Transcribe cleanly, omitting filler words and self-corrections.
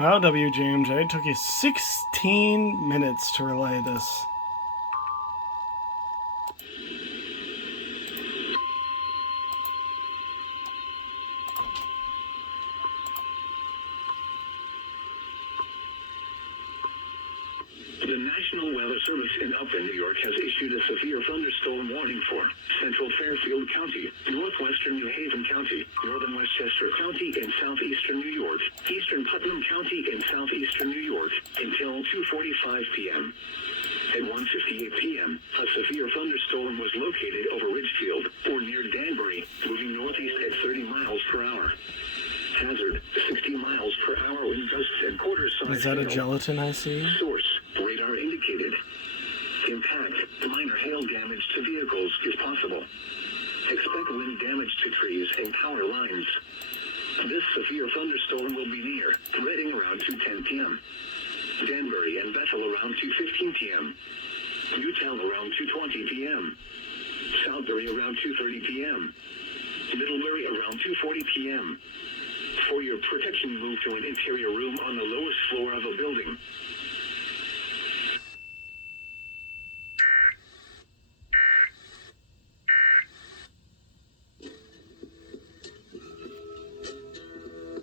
Wow, WJMJ, it took you 16 minutes to relay this. The National Weather Service in Upton, New York has issued a severe thunderstorm warning for Central Fairfield County, Northwestern New Haven County, Northern Westchester County and Southeastern New York, Eastern Putnam County and Southeastern New York, until 2:45 p.m. At 1:58 p.m., a severe thunderstorm was located over Ridgefield, or near Danbury, moving northeast at 30 miles per hour. Hazard, 60 miles per hour wind gusts and quarter-size. Is that a gelatin I see? Source, radar indicated. Impact, minor hail damage to vehicles is possible. Expect wind damage to trees and power lines. This severe thunderstorm will be near Reading around 2:10 p.m. Danbury and Bethel around 2:15 p.m. Newtown around 2:20 p.m. Southbury around 2:30 p.m. Middlebury around 2:40 p.m. For your protection, move to an interior room on the lowest floor of a building.